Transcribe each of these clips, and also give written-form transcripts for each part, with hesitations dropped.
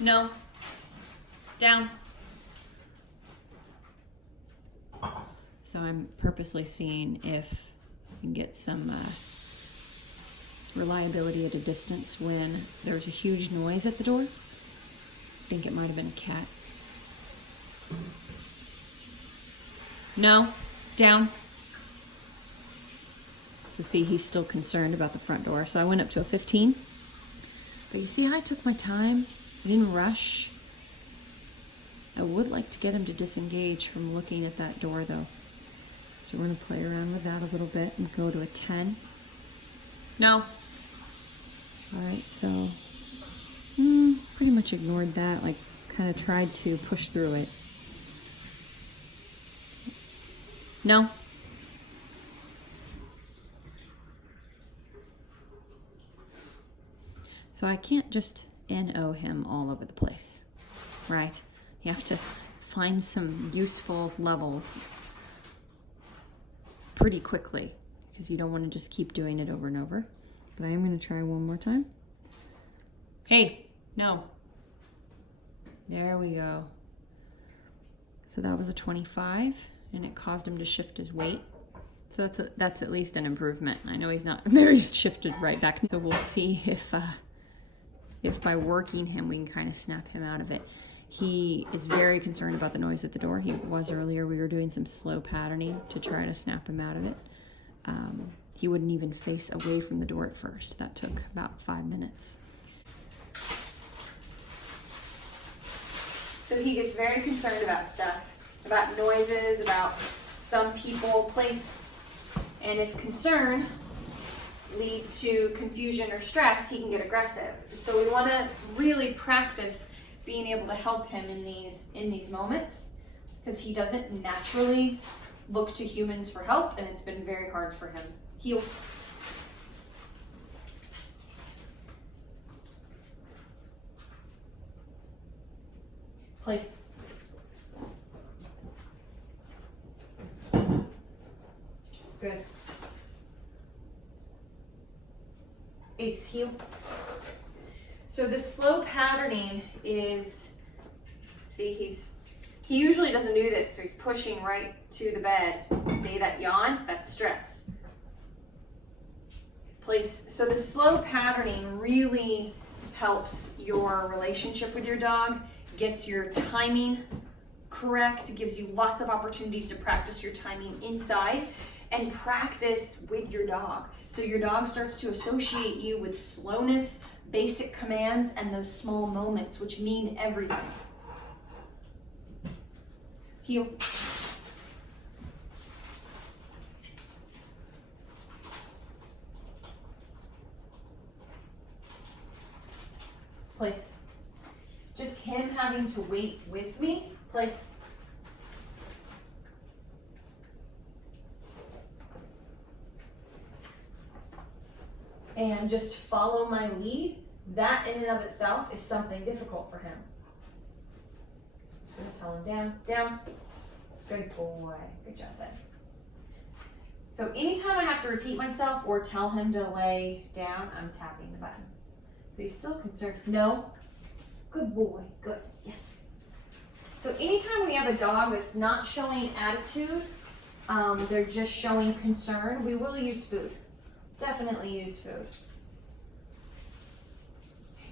No. Down. So I'm purposely seeing if I can get some reliability at a distance when there's a huge noise at the door. I think it might have been a cat. No. Down. So see, he's still concerned about the front door. So I went up to a 15. But you see how I took my time? I didn't rush. I would like to get him to disengage from looking at that door though. So we're gonna play around with that a little bit and go to a 10. No. All right, so pretty much ignored that, like kind of tried to push through it. No. So I can't just NO him all over the place, right? You have to find some useful levels pretty quickly because you don't want to just keep doing it over and over. But I am going to try one more time. Hey, no. There we go. So that was a 25 and it caused him to shift his weight. So that's at least an improvement. I know he's not there, he's shifted right back. So we'll see if by working him we can kind of snap him out of it. He is very concerned about the noise at the door. He was earlier. We were doing some slow patterning to try to snap him out of it. He wouldn't even face away from the door at first. That took about 5 minutes. So he gets very concerned about stuff, about noises, about some people, place, and if concern leads to confusion or stress, he can get aggressive. So we want to really practice being able to help him in these moments because he doesn't naturally look to humans for help, and it's been very hard for him. Heel. Place. Good. Ace, heel. So this slow patterning is, see, he usually doesn't do this, so he's pushing right to the bed. See that yawn? That's stress. Place. So the slow patterning really helps your relationship with your dog, gets your timing correct, gives you lots of opportunities to practice your timing inside and practice with your dog. So your dog starts to associate you with slowness, basic commands, and those small moments, which mean everything. Heel. Place. Just him having to wait with me. Place. And just follow my lead. That in and of itself is something difficult for him. Just gonna tell him down, down. Good boy, good job then. So anytime I have to repeat myself or tell him to lay down, I'm tapping the button. So he's still concerned. No, good boy, good, yes. So anytime we have a dog that's not showing attitude, they're just showing concern, we will use food. Definitely use food.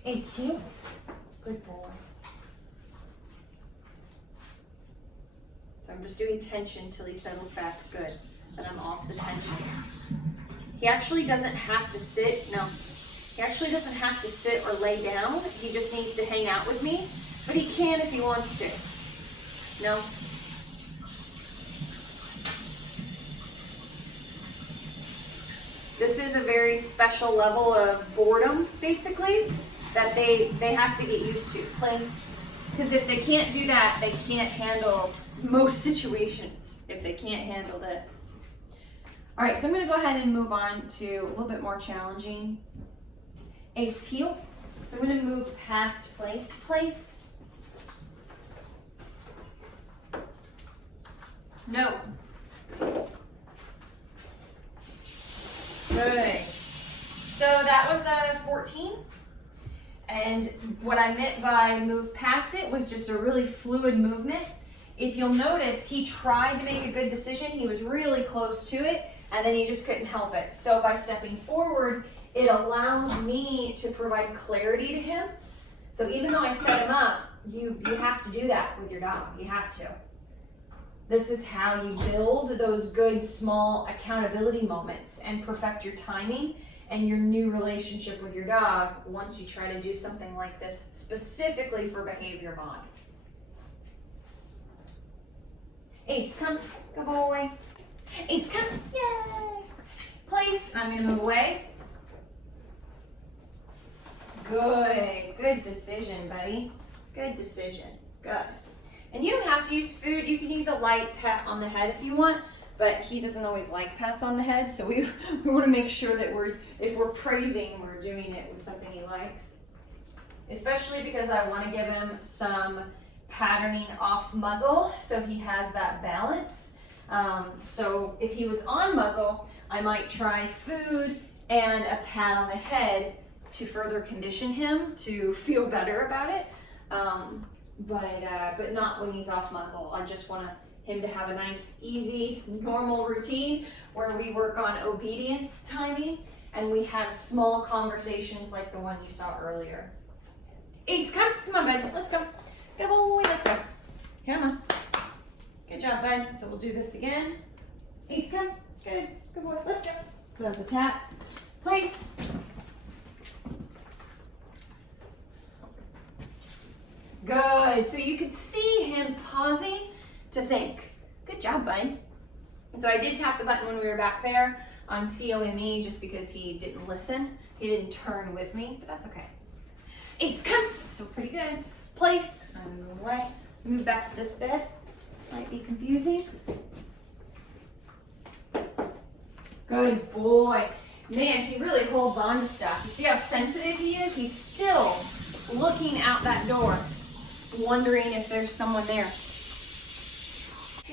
Ace, heel. Good boy. So I'm just doing tension till he settles back. Good. But I'm off the tension. He actually doesn't have to sit. No. He actually doesn't have to sit or lay down. He just needs to hang out with me. But he can if he wants to. No. This is a very special level of boredom, basically, that they have to get used to. Place. Because if they can't do that, they can't handle most situations, if they can't handle this. All right, so I'm going to go ahead and move on to a little bit more challenging. Ace, heel. So I'm going to move past place. Place. No. Good. So that was a 14. And what I meant by move past it was just a really fluid movement. If you'll notice, he tried to make a good decision. He was really close to it, and then he just couldn't help it. So by stepping forward, it allows me to provide clarity to him. So even though I set him up, you have to do that with your dog. You have to. This is how you build those good small accountability moments and perfect your timing and your new relationship with your dog once you try to do something like this specifically for behavior bond. Ace, come. Good boy. Ace, come. Yay. Place. I'm going to move away. Good. Good decision, buddy. Good decision. Good. And you don't have to use food. You can use a light pat on the head if you want, but he doesn't always like pats on the head, so we want to make sure that if we're praising, we're doing it with something he likes. Especially because I want to give him some patterning off muzzle so he has that balance. So if he was on muzzle, I might try food and a pat on the head to further condition him to feel better about it. But not when he's off muzzle. I just want him to have a nice, easy, normal routine where we work on obedience timing and we have small conversations like the one you saw earlier. Ace, come on, bud. Let's go. Good boy, let's go. Come on. Good job, bud. So we'll do this again. Ace, come. Good boy. Let's go. So that's a tap. Place. Good. So you could see him pausing to think. Good job, bud. So I did tap the button when we were back there on COME just because he didn't listen. He didn't turn with me, but that's okay. Ace, come. So pretty good. Place. Move away. Move back to this bed. Might be confusing. Good boy. Man, he really holds on to stuff. You see how sensitive he is? He's still looking out that door, wondering if there's someone there.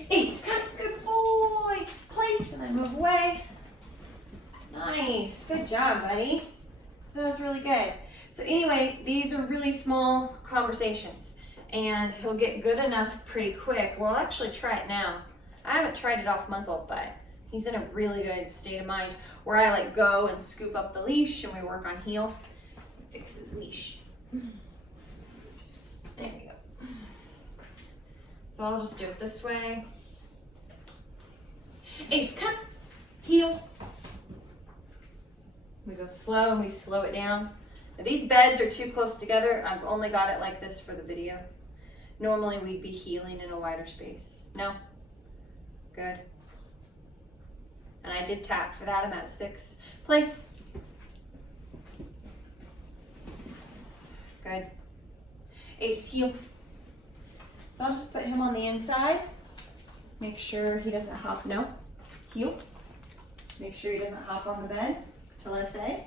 Ace, come. Good boy. Place, and I move away. Nice. Good job, buddy. So that was really good. So anyway, these are really small conversations, and he'll get good enough pretty quick. We'll actually try it now. I haven't tried it off muzzle, but he's in a really good state of mind where I like go and scoop up the leash and we work on heel. Fix his leash. There we go. So I'll just do it this way. Ace, come. Heel. We go slow and we slow it down. Now, these beds are too close together. I've only got it like this for the video. Normally we'd be heeling in a wider space. No? Good. And I did tap for that. I'm at a 6. Place. Good. Ace, heel. So I'll just put him on the inside. Make sure he doesn't hop. No. Heel. Make sure he doesn't hop on the bed till I say.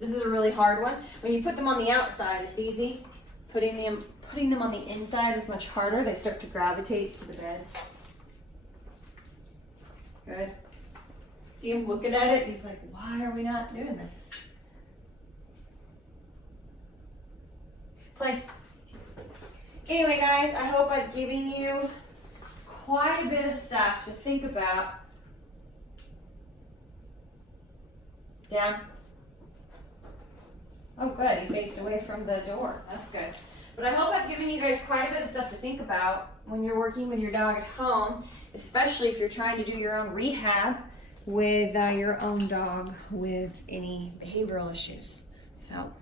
This is a really hard one. When you put them on the outside, it's easy. Putting them on the inside is much harder. They start to gravitate to the beds. Good. See him looking at it? He's like, why are we not doing this? Place. Anyway, guys, I hope I've given you quite a bit of stuff to think about. Down. Oh, good. He faced away from the door. That's good. But I hope I've given you guys quite a bit of stuff to think about when you're working with your dog at home, especially if you're trying to do your own rehab with your own dog with any behavioral issues. So